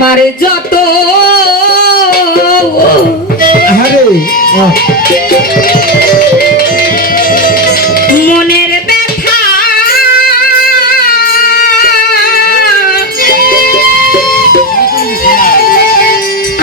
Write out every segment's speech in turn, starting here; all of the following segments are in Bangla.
আমার যত। মনের ব্যথা।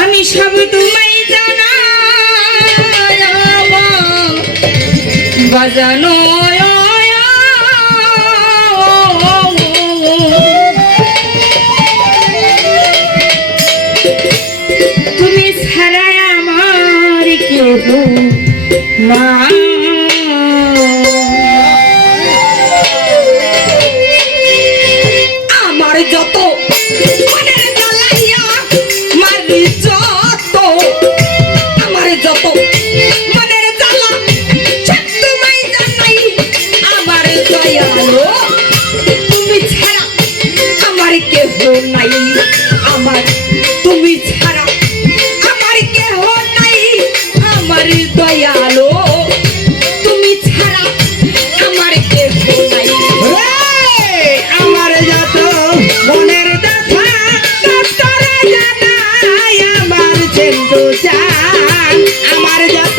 আমি সব তোমায় জানা বাজানো না যত চান আমার যত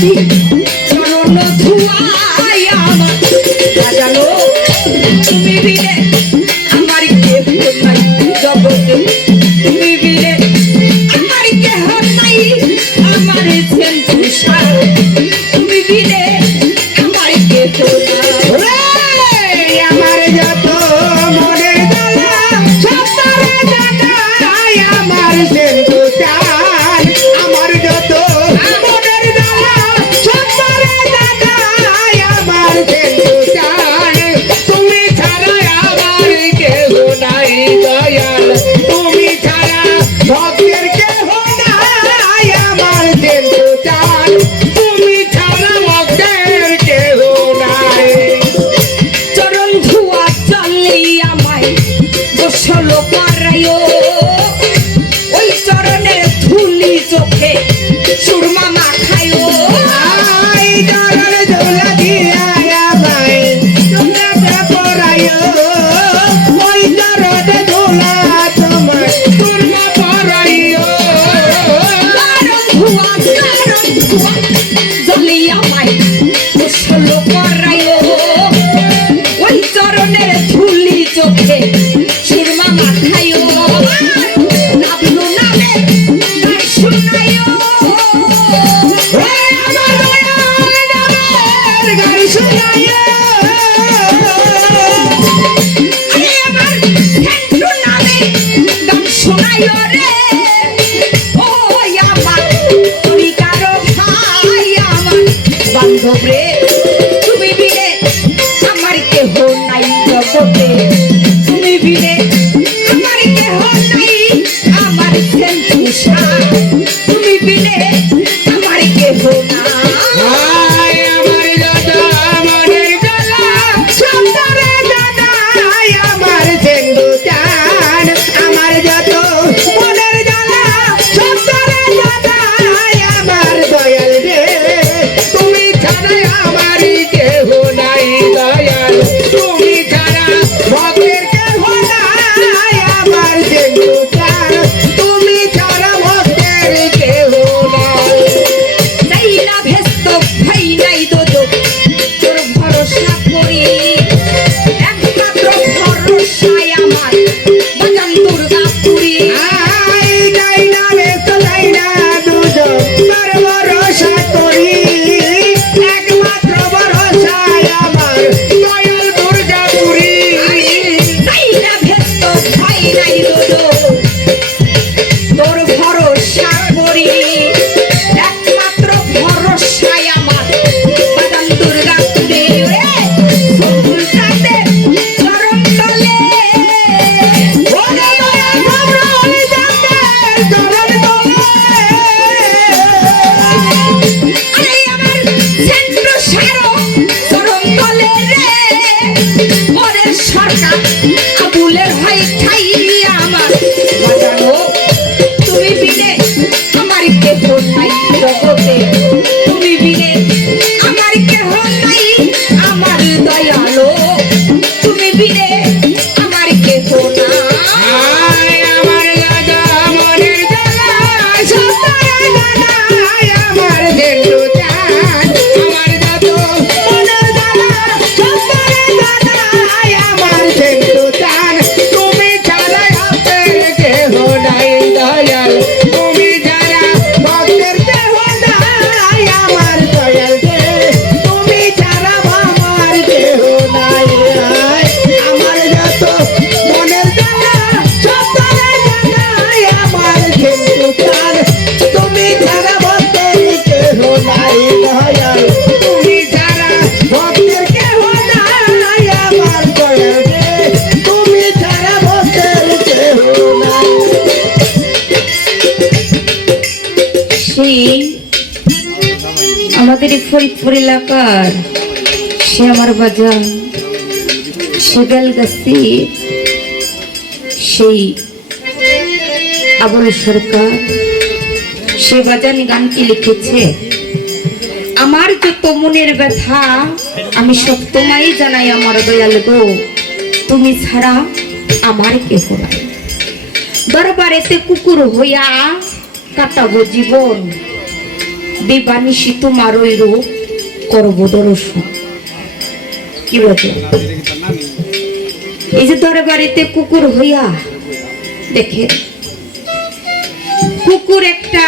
You. Yeah. ফরিদপুর এলাকার সে আমার বাজান, সে বেলগাছি সেই আবর সরকার, সে বাজান গানটি লিখেছে, আমার যত মনের ব্যথা, আমি সব তোমায় জানাই আমার দয়াল গো, তুমি ছাড়া আমার কে নাই। দরবারেতে কুকুর হইয়া কাটাবো জীবন দিবানিশি তোমার ওই রূপ করব দর্শন কি বলছে? এই যে দরবারেতে কুকুর হইয়া, দেখে। কুকুর একটা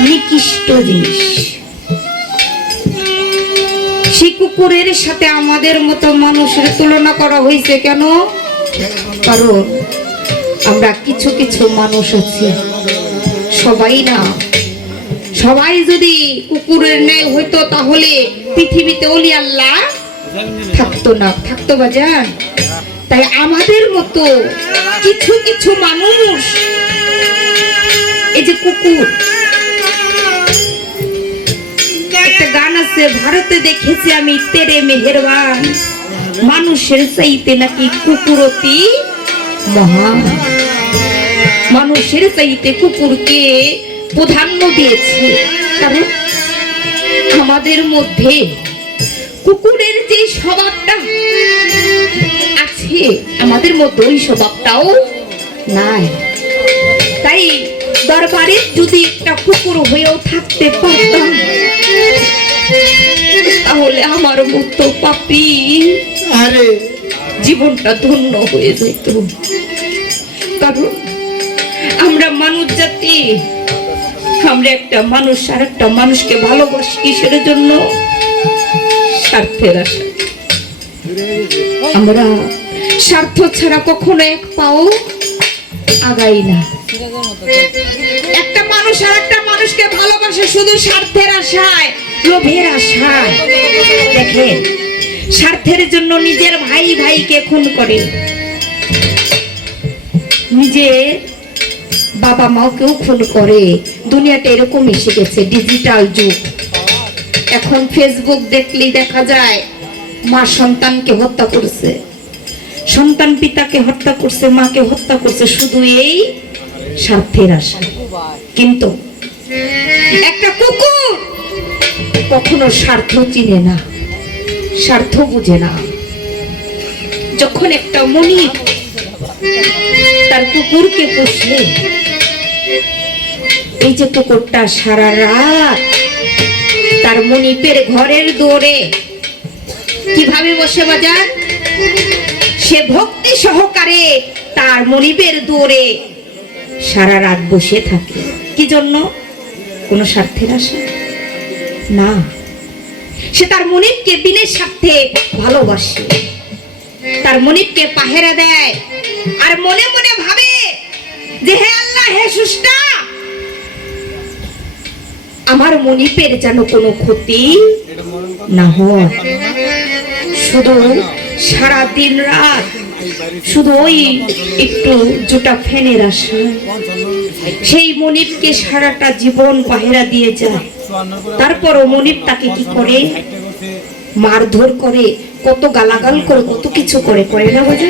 নিকৃষ্ট জিনিস। সেই কুকুরের সাথে আমাদের মতো মানুষের তুলনা করা হয়েছে কেন? কারণ আমরা কিছু কিছু মানুষ আছি। সবাই না সবাই যদি কুকুরের ন্যায় হইতো তাহলে পৃথিবীতে অলি আল্লাহ থাকতো না, থাকতো বাজান তাই আমাদের মতো কিছু কিছু মানুষ, এই যে কুকুর, একটা গান আছে, ভারতে দেখেছি আমি তেরে মেহেরবান। মানুষের চাইতে নাকি কুকুরতি মহান। মানুষের চাইতে কুকুরকে প্রাধান্য দিয়েছে। কারণ আমাদের মধ্যে কুকুরের যে স্বভাবটা আছে আমাদের মধ্যে ওই স্বভাবটাও নাই। তাই দরবারে যদি একটা কুকুর হয়েও থাকতে পারতাম তাহলে আমার মতো পাপি আরে। জীবনটা ধন্য হয়ে যেত। কারণ আমরা মানুষ জাতি আমরা একটা মানুষ, আর একটা মানুষকে ভালোবাসি কিসের জন্য? স্বার্থের আশা আমরা স্বার্থ ছাড়া কখনো এক পাও আগাই না। একটা মানুষ আর একটা মানুষকে ভালোবাসে শুধু স্বার্থের আশায়, লোভের আশায়। দেখেন, স্বার্থের জন্য নিজের ভাই ভাইকে খুন করে নিজের বাবা মাকেও খুন করে। দুনিয়াটা এরকম এসে গেছে ডিজিটাল যুগ। এখন ফেসবুক দেখলেই দেখা যায়, মা সন্তানকে হত্যা করছে। সন্তান পিতাকে হত্যা করছে, মাকে হত্যা করছে, শুধু এই স্বার্থের আশা কিন্তু একটা কুকুর কখনো স্বার্থ চিনে না স্বার্থ বুঝে না। যখন একটা মনি তার কুকুরকে পুষলে এই যে কুকুরটা সারা রাত তার মনিপের ঘরের দৌড়ে কীভাবে বসে বাজার? সে ভক্তি সহকারে তার মনিবের দৌড়ে সারা রাত বসে থাকে। কি জন্য? কোনো স্বার্থের আশা? না। সে তার মনিবকে বিনের স্বার্থে ভালোবাসে। তার মনিবকে পাহেরা দেয়। আর মনে মনে ভাবে যে হে আল্লাহ, হে সুষ্টা আমার মনিপের যেন কোনো ক্ষতি না হয়। শুধু সারা দিন রাত, শুধু ওই একটু জুটা ফ্যানের আসে সেই মনিবকে সারাটা জীবন পাহেরা দিয়ে যায়। তারপরও মনিব তাকে কি করে? মারধর করে, কত গালাগাল করে, কত কিছু করে করে না বোঝা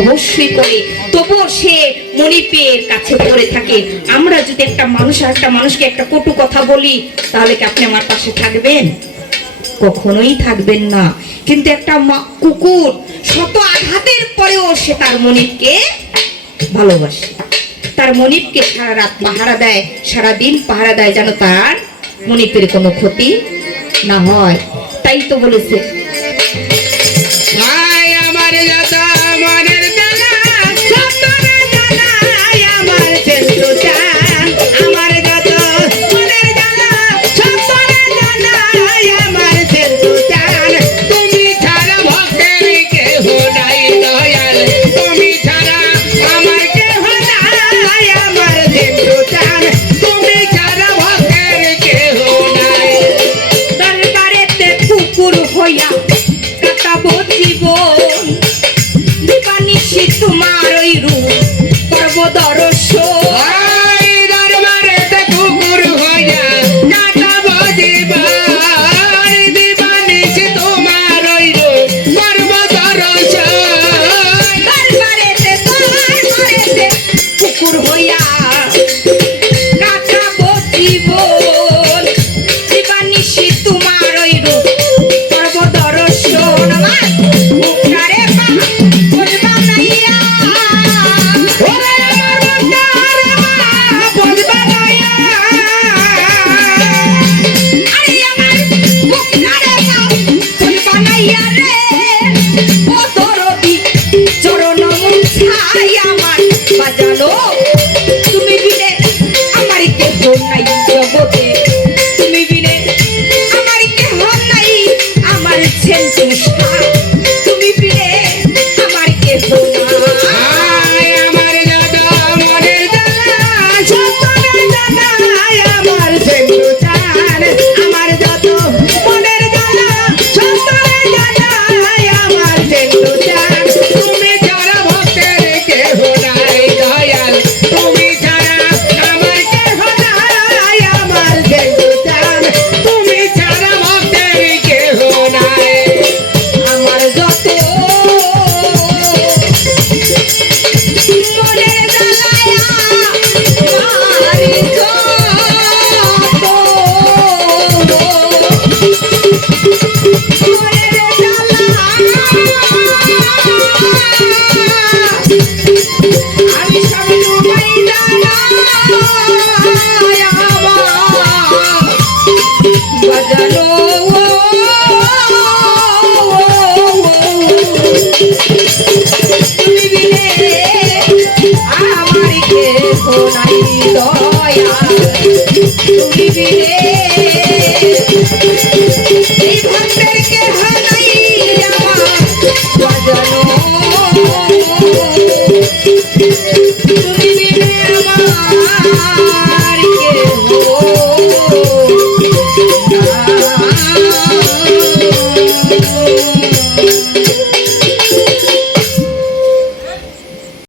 অবশ্যই করে। তবুও সে মনিপের কাছে পড়ে থাকে। আমরা যদি একটা মানুষ আর একটা মানুষকে একটা কটু কথা বলি, তাহলে কি আপনি আমার পাশে থাকবেন? কখনোই থাকবেন না। কিন্তু একটা কুকুর শত আঘাতের পরেও সে তার মনিবকে ভালোবাসে। তার মনিবকে সারা রাত পাহারা দেয়, সারা দিন পাহারা দেয় যেন তার মনিবের কোনো ক্ষতি না হয়। তাই তো বলেছে তুমি